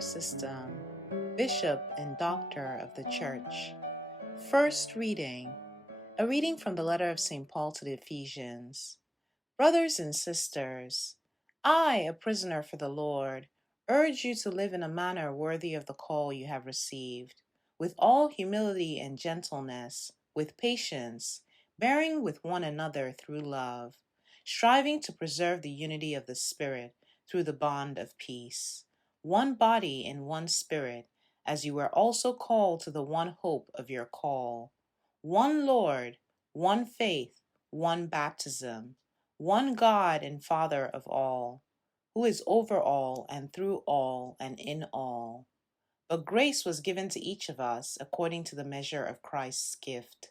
Chrysostom, Bishop and Doctor of the Church. First reading, a reading from the letter of St. Paul to the Ephesians. Brothers and sisters, I, a prisoner for the Lord, urge you to live in a manner worthy of the call you have received, with all humility and gentleness, with patience, bearing with one another through love, striving to preserve the unity of the Spirit through the bond of peace. One body and one Spirit, as you were also called to the one hope of your call. One Lord, one faith, one baptism, one God and Father of all, who is over all and through all and in all. But grace was given to each of us according to the measure of Christ's gift.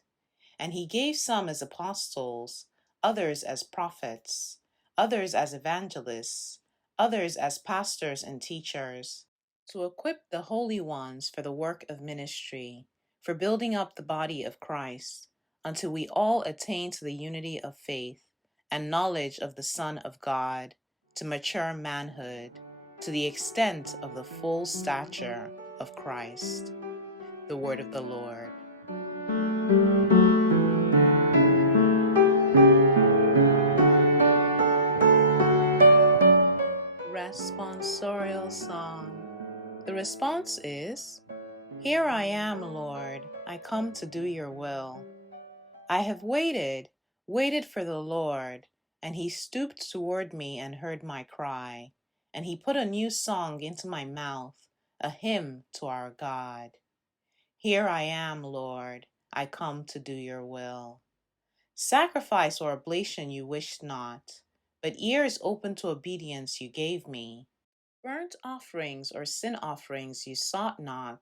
And he gave some as apostles, others as prophets, others as evangelists, others as pastors and teachers, to equip the holy ones for the work of ministry, for building up the body of Christ, until we all attain to the unity of faith and knowledge of the Son of God, to mature manhood, to the extent of the full stature of Christ. The word of the Lord. Responsorial Song. The response is, Here I am, Lord, I come to do your will. I have waited for the Lord, and he stooped toward me and heard my cry, and he put a new song into my mouth, a hymn to our God. Here I am, Lord, I come to do your will. Sacrifice or oblation you wished not, but ears open to obedience you gave me. Burnt offerings or sin offerings you sought not.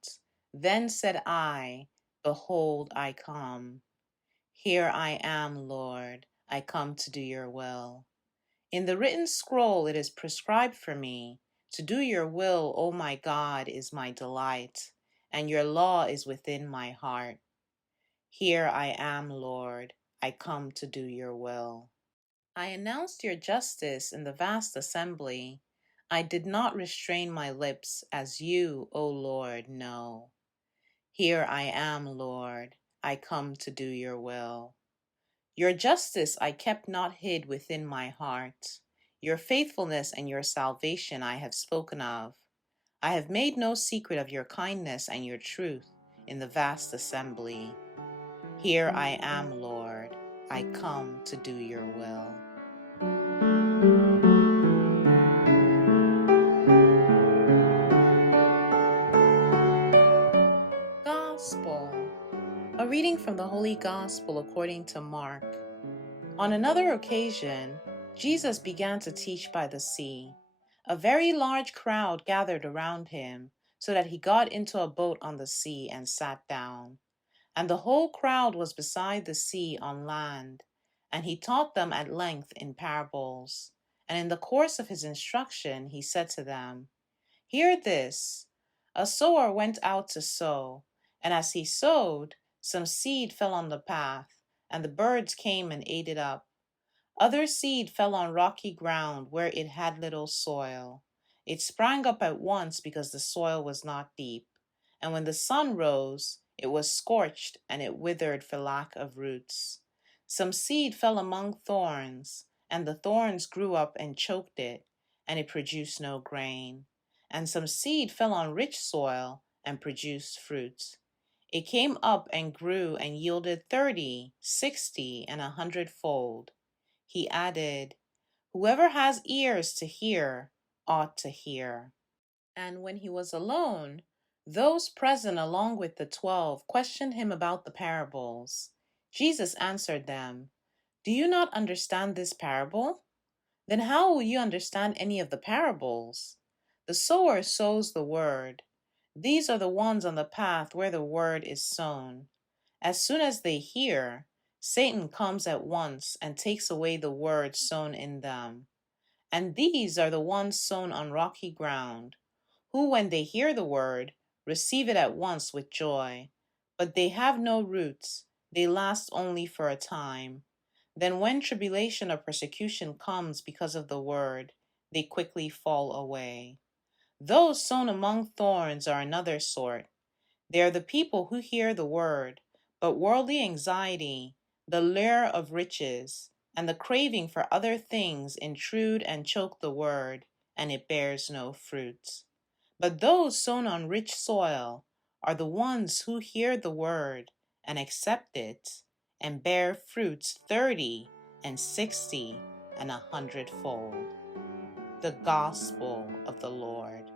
Then said I, Behold, I come. Here I am, Lord, I come to do your will. In the written scroll it is prescribed for me, to do your will, O my God, is my delight, and your law is within my heart. Here I am, Lord, I come to do your will. I announced your justice in the vast assembly. I did not restrain my lips, as you, O Lord, know. Here I am, Lord, I come to do your will. Your justice I kept not hid within my heart. Your faithfulness and your salvation I have spoken of. I have made no secret of your kindness and your truth in the vast assembly. Here I am, Lord, I come to do your will. Gospel. A reading from the Holy Gospel according to Mark. On another occasion, Jesus began to teach by the sea. A very large crowd gathered around him, so that he got into a boat on the sea and sat down. And the whole crowd was beside the sea on land, and he taught them at length in parables. And in the course of his instruction, he said to them, Hear this. A sower went out to sow, and as he sowed, some seed fell on the path, and the birds came and ate it up. Other seed fell on rocky ground where it had little soil. It sprang up at once because the soil was not deep, and when the sun rose, it was scorched and it withered for lack of roots. Some seed fell among thorns, and the thorns grew up and choked it, and it produced no grain. And some seed fell on rich soil and produced fruit. It came up and grew and yielded 30, 60, and 100-fold. He added, Whoever has ears to hear ought to hear. And when he was alone, those present along with the 12 questioned him about the parables. Jesus answered them, Do you not understand this parable? Then how will you understand any of the parables? The sower sows the word. These are the ones on the path where the word is sown. As soon as they hear, Satan comes at once and takes away the word sown in them. And these are the ones sown on rocky ground, who, when they hear the word, receive it at once with joy. But they have no roots, they last only for a time. Then when tribulation or persecution comes because of the word, they quickly fall away. Those sown among thorns are another sort. They are the people who hear the word, but worldly anxiety, the lure of riches, and the craving for other things intrude and choke the word, and it bears no fruit. But those sown on rich soil are the ones who hear the word and accept it, and bear fruits 30 and 60 and 100-fold. The Gospel of the Lord.